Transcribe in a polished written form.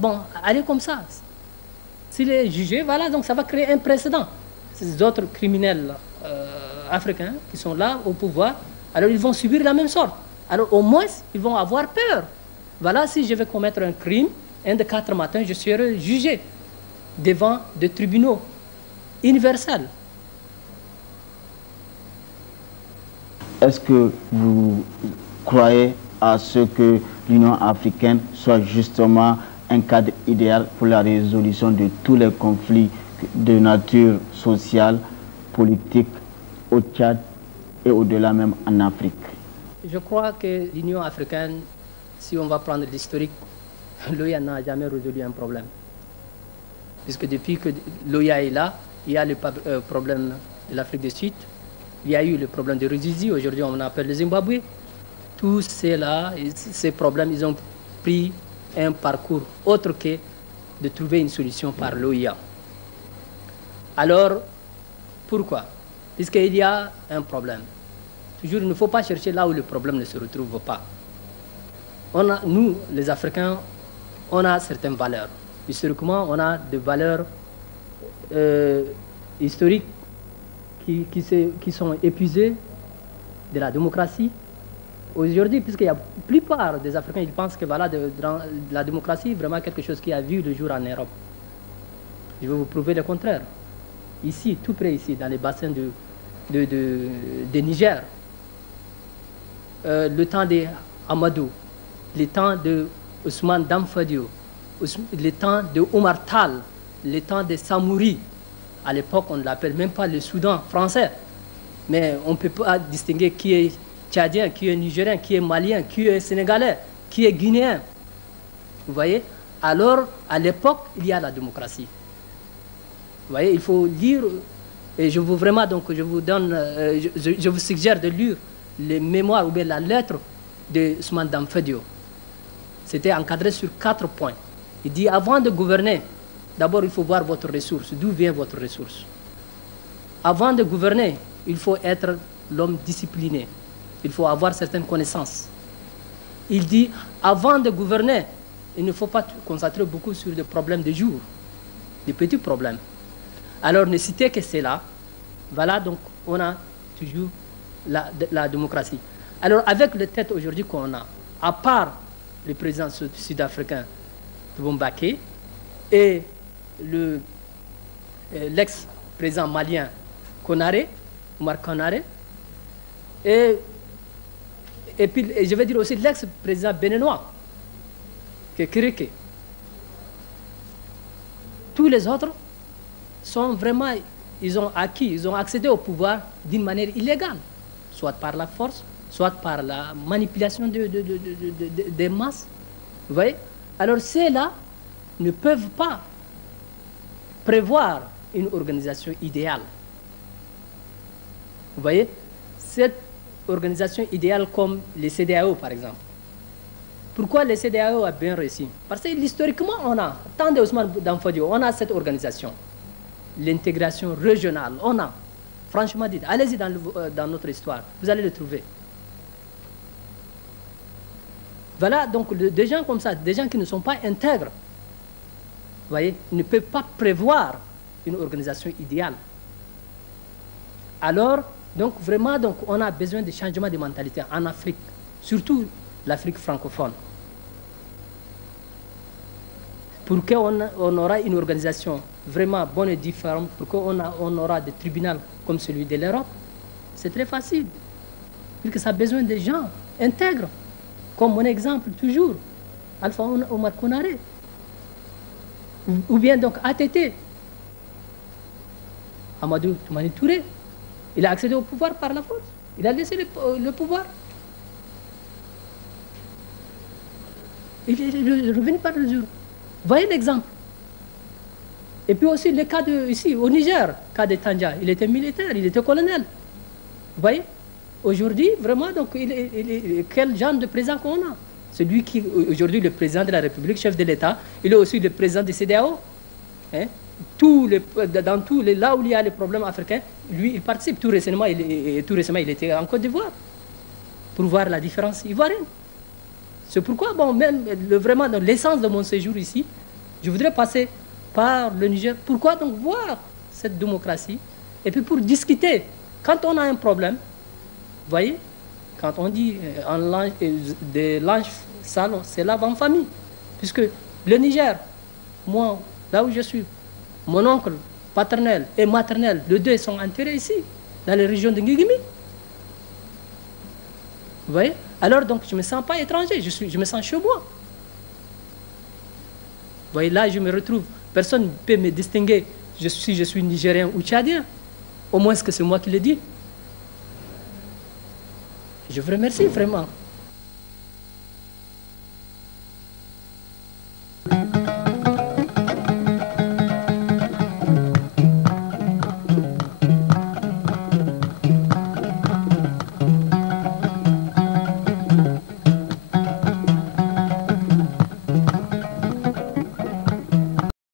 Bon, allez comme ça. S'il est jugé, voilà, donc ça va créer un précédent. Ces autres criminels africains qui sont là au pouvoir, alors ils vont subir la même sorte. Alors au moins, ils vont avoir peur. Voilà, si je vais commettre un crime, un de 4 matins, je serai jugé devant des tribunaux universels. Est-ce que vous croyez à ce que l'Union africaine soit justement un cadre idéal pour la résolution de tous les conflits de nature sociale, politique au Tchad et au-delà même en Afrique? Je crois que l'Union africaine, si on va prendre l'historique, l'OIA n'a jamais résolu un problème. Puisque depuis que l'OIA est là, il y a le problème de l'Afrique du Sud, il y a eu le problème de Rhodesie, aujourd'hui on appelle le Zimbabwe. Tous ces problèmes, ils ont pris un parcours autre que de trouver une solution par l'OIA. Alors, pourquoi? Puisqu'il y a un problème. Toujours, il ne faut pas chercher là où le problème ne se retrouve pas. Nous, les Africains, on a certaines valeurs. Historiquement, on a des valeurs historiques qui sont épuisées, de la démocratie. Aujourd'hui, puisqu'il y a la plupart des Africains, ils pensent que voilà, de la démocratie est vraiment quelque chose qui a vu le jour en Europe. Je vais vous prouver le contraire. Ici, tout près ici, dans les bassins de Niger, le temps de Amadou, le temps de Ousmane Damfadio, le temps de Omar Tal, le temps de Samouri. À l'époque, on ne l'appelle même pas le Soudan français. Mais on ne peut pas distinguer qui est tchadien, qui est nigérien, qui est malien, qui est sénégalais, qui est guinéen. Vous voyez? Alors, à l'époque, il y a la démocratie. Vous voyez, il faut lire, et je vous vraiment, donc, je vous donne, je vous suggère de lire les mémoires ou bien la lettre de Ousmane Damfadio. C'était encadré sur 4 points. Il dit, avant de gouverner, d'abord, il faut voir votre ressource. D'où vient votre ressource? Avant de gouverner, il faut être l'homme discipliné. Il faut avoir certaines connaissances. Il dit, avant de gouverner, il ne faut pas concentrer beaucoup sur des problèmes de jour, des petits problèmes. Alors, ne citez que cela. Voilà, donc, on a toujours la démocratie. Alors, avec le tête aujourd'hui qu'on a, à part le président sud-africain, Thabo Mbeki, et l'ex-président malien Konaré, Omar Konaré, et puis je vais dire aussi l'ex-président béninois, Kékéréké. Tous les autres sont vraiment, ils ont accédé au pouvoir d'une manière illégale, soit par la force, soit par la manipulation des masses. Vous voyez? Alors ceux-là ne peuvent pas prévoir une organisation idéale. Vous voyez? Cette organisation idéale comme les CEDEAO, par exemple. Pourquoi les CEDEAO a bien réussi? Parce que historiquement, on a, tant d'Ousmane Damfadio, on a cette organisation. L'intégration régionale, on a. Franchement dit, allez-y dans notre histoire, vous allez le trouver. Voilà, donc des gens comme ça, des gens qui ne sont pas intègres, vous voyez, ne peuvent pas prévoir une organisation idéale. Alors, donc vraiment, donc, on a besoin de changement de mentalité en Afrique, surtout l'Afrique francophone. Pour qu'on aura une organisation vraiment bonne et différente, pour qu'on aura des tribunaux comme celui de l'Europe, c'est très facile. Parce que ça a besoin de gens intègres. Comme mon exemple toujours, Alpha Omar Konaré, ou bien donc ATT, Amadou Toumani Touré. Il a accédé au pouvoir par la force. Il a laissé le pouvoir. Il est revenu par le jour. Voyez l'exemple. Et puis aussi le cas ici, au Niger, le cas de Tanja. Il était militaire, il était colonel. Vous voyez? Aujourd'hui, vraiment, donc, quel genre de président qu'on a? Celui qui, aujourd'hui, le président de la République, chef de l'État, il est aussi le président des CEDEAO. Hein? Dans tous les là où il y a les problèmes africains, lui, il participe. Tout récemment, il était en Côte d'Ivoire pour voir la différence ivoirienne. C'est pourquoi, bon, même vraiment, l'essence de mon séjour ici, Je voudrais passer par le Niger. Pourquoi donc voir cette démocratie et puis pour discuter. Quand on a un problème, vous voyez, quand on dit des linges sales, c'est lave en famille. Puisque le Niger, moi, là où je suis, mon oncle paternel et maternel, les deux sont enterrés ici, dans les régions de Ngigimi. Vous voyez? Alors donc, je ne me sens pas étranger, je me sens chez moi. Vous voyez, là, je me retrouve. Personne ne peut me distinguer si je suis nigérien ou tchadien. Au moins que c'est moi qui le dis. Je vous remercie vraiment.